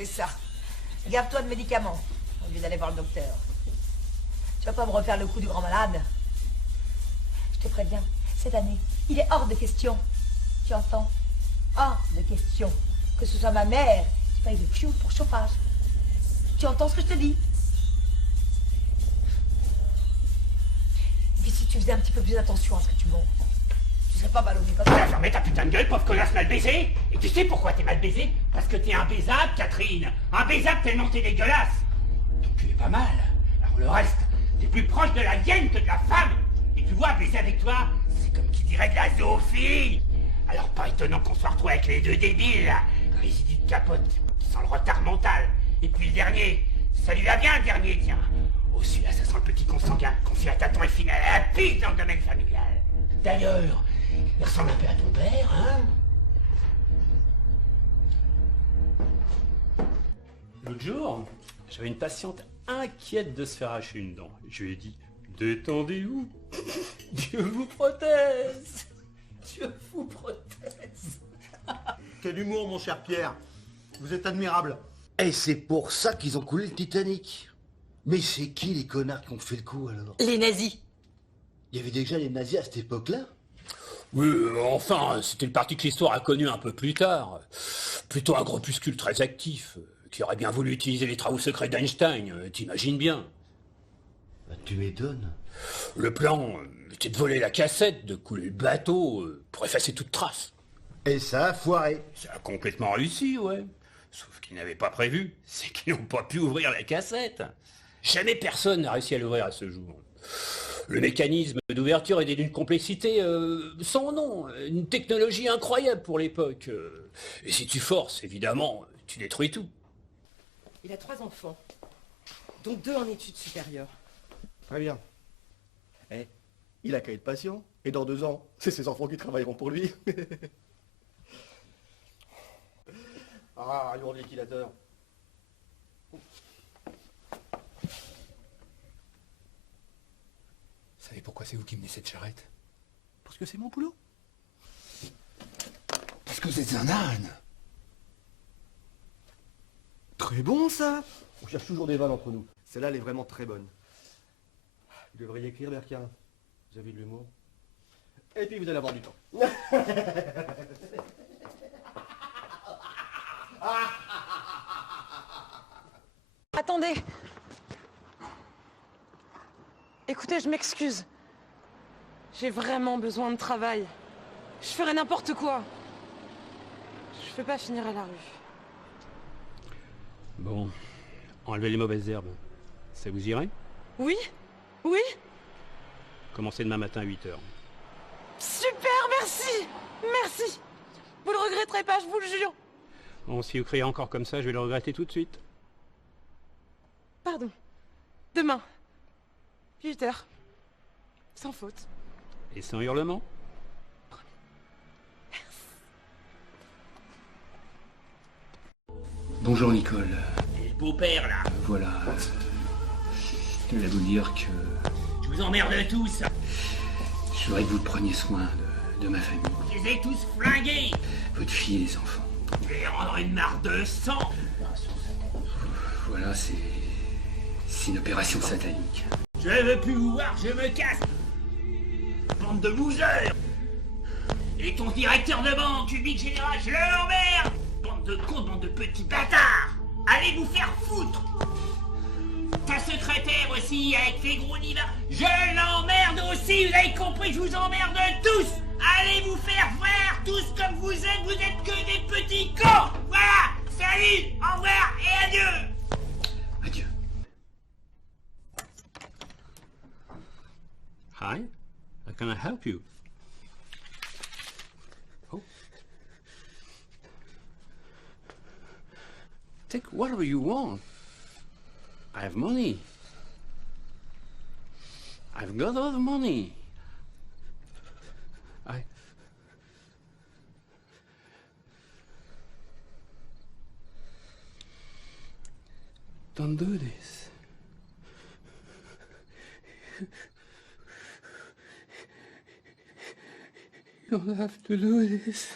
C'est ça. Garde-toi de médicaments, au lieu d'aller voir le docteur. Tu vas pas me refaire le coup du grand malade. Je te préviens, cette année, il est hors de question. Tu entends? Hors de question. Que ce soit ma mère qui paye le fioul pour chauffage. Tu entends ce que je te dis? Et puis si tu faisais un petit peu plus attention à ce que tu manges, tu serais pas ballonné comme ça. Fermez ta putain de gueule, pauvre connasse mal baisée. Et tu sais pourquoi t'es mal baisée? Parce que t'es un baisable, Catherine. Un baisable tellement t'es dégueulasse. Donc tu es pas mal. Alors le reste, t'es plus proche de la hyène que de la femme. Et tu vois, baiser avec toi, c'est comme qui dirait de la zoophilie. Alors pas étonnant qu'on soit retrouvés avec les deux débiles, là. Les idiots de capote, qui sent le retard mental. Et puis le dernier, ça lui va bien le dernier, tiens. Oh celui-là, ça sent le petit consanguin, confié à tâtons et final à la piste dans le domaine familial. D'ailleurs, il ressemble un peu à ton père, hein? L'autre jour, j'avais une patiente inquiète de se faire arracher une dent. Je lui ai dit, détendez-vous, Dieu vous protège. Dieu vous protège. Quel humour, mon cher Pierre. Vous êtes admirable. Et c'est pour ça qu'ils ont coulé le Titanic. Mais c'est qui les connards qui ont fait le coup alors? Les nazis. Il y avait déjà les nazis à cette époque-là? Oui, enfin, c'était le parti que l'histoire a connu un peu plus tard. Plutôt un groupuscule très actif, qui aurait bien voulu utiliser les travaux secrets d'Einstein, t'imagines bien. Bah, tu m'étonnes. Le plan était de voler la cassette, de couler le bateau, pour effacer toute trace. Et ça a foiré. Ça a complètement réussi, ouais. Sauf qu'ils n'avaient pas prévu, c'est qu'ils n'ont pas pu ouvrir la cassette. Jamais personne n'a réussi à l'ouvrir à ce jour. Le mécanisme d'ouverture était d'une complexité sans nom, une technologie incroyable pour l'époque. Et si tu forces, évidemment, tu détruis tout. Il a 3 enfants, dont 2 en études supérieures. Très bien. Eh, il a qu'à être patient. Et dans 2 ans, c'est ses enfants qui travailleront pour lui. Ah, lourd liquidateur. Vous savez pourquoi c'est vous qui menez cette charrette? Parce que c'est mon boulot. Parce que vous êtes un âne. Très bon, ça. On cherche toujours des vannes entre nous. Celle-là, elle est vraiment très bonne. Vous devriez écrire, Berquin. Vous avez de l'humour. Et puis, vous allez avoir du temps. Attendez. Écoutez, je m'excuse. J'ai vraiment besoin de travail. Je ferai n'importe quoi. Je peux pas finir à la rue. Bon, enlevez les mauvaises herbes. Ça vous irait? Oui? Oui? Commencez demain matin à 8h. Super, merci! Merci! Vous le regretterez pas, je vous le jure. Bon, si vous criez encore comme ça, je vais le regretter tout de suite. Pardon. Demain. 8h. Sans faute. Et sans hurlement? Bonjour Nicole. Et le beau-père, là. Voilà. Je tenais à vous dire que Je vous emmerde tous. je voudrais que vous preniez soin de ma famille. Je les ai tous flingués. Votre fille et les enfants. Je vais rendre une mare de sang. Voilà, c'est une opération satanique. Je veux plus vous voir, je me casse. Bande de losers. Et ton directeur de banque, public général, je l'emmerde. Bande de cons, bande de petits bâtards. Allez vous faire foutre. Ta secrétaire aussi, avec les gros nivards, je l'emmerde aussi, vous avez compris, je vous emmerde tous. Allez vous faire voir, tous comme vous êtes que des petits cons. Voilà, salut, au revoir et adieu. Adieu. Hi, how can I help you? Oh. Take whatever you want. I have money. I've got all the money. Don't do this. You don't have to do this.